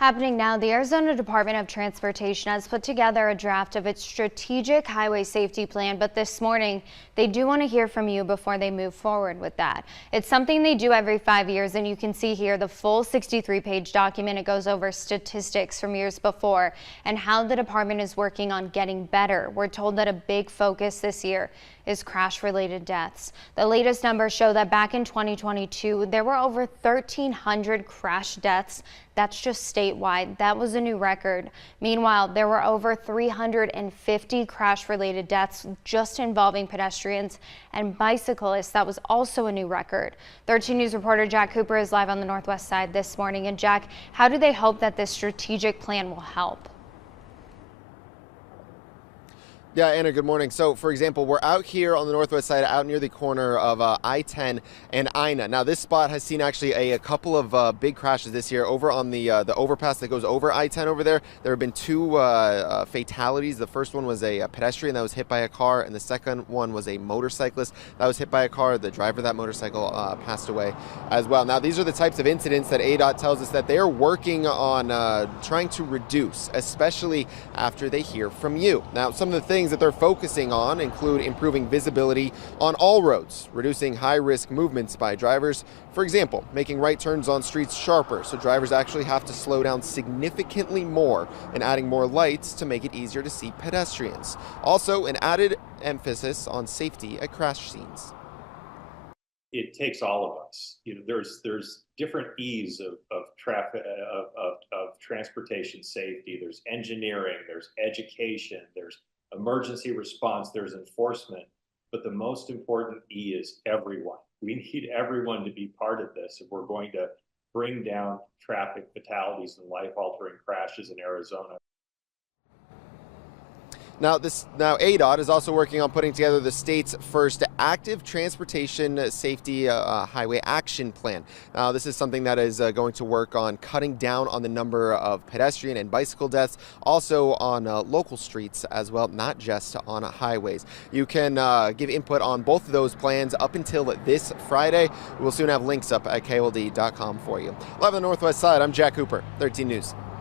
Happening now, the Arizona Department of Transportation has put together a draft of its strategic highway safety plan, but this morning they do want to hear from you before they move forward with that. It's something they do every 5 years, and you can see here the full 63-page document. It goes over statistics from years before and how the department is working on getting better. We're told that a big focus this year is crash-related deaths. The latest numbers show that back in 2022, there were over 1,300 crash deaths. That's just statewide. That was a new record. Meanwhile, there were over 350 crash-related deaths just involving pedestrians and bicyclists. That was also a new record. 13 News reporter Jack Cooper is live on the Northwest Side this morning. And Jack, how do they hope that this strategic plan will help? Yeah, Anna, good morning. So, for example, we're out here on the Northwest Side, out near the corner of I-10 and INA. Now, this spot has seen actually a couple of big crashes this year over on the overpass that goes over I-10 over there. There have been two fatalities. The first one was a pedestrian that was hit by a car, and the second one was a motorcyclist that was hit by a car. The driver of that motorcycle passed away as well. Now, these are the types of incidents that ADOT tells us that they are working on trying to reduce, especially after they hear from you. Now, some of the things that they're focusing on include improving visibility on all roads, reducing high-risk movements by drivers. For example, making right turns on streets sharper so drivers actually have to slow down significantly more, and adding more lights to make it easier to see pedestrians. Also, an added emphasis on safety at crash scenes. It takes all of us. There's different E's of traffic of transportation safety. There's engineering, there's education, there's emergency response, there's enforcement, but the most important E is everyone. We need everyone to be part of this if we're going to bring down traffic fatalities and life-altering crashes in Arizona. Now, ADOT is also working on putting together the state's first active transportation safety highway action plan. Now, this is something that is going to work on cutting down on the number of pedestrian and bicycle deaths, also on local streets as well, not just on highways. You can give input on both of those plans up until this Friday. We'll soon have links up at KOLD.com for you. Live on the Northwest Side, I'm Jack Cooper, 13 News.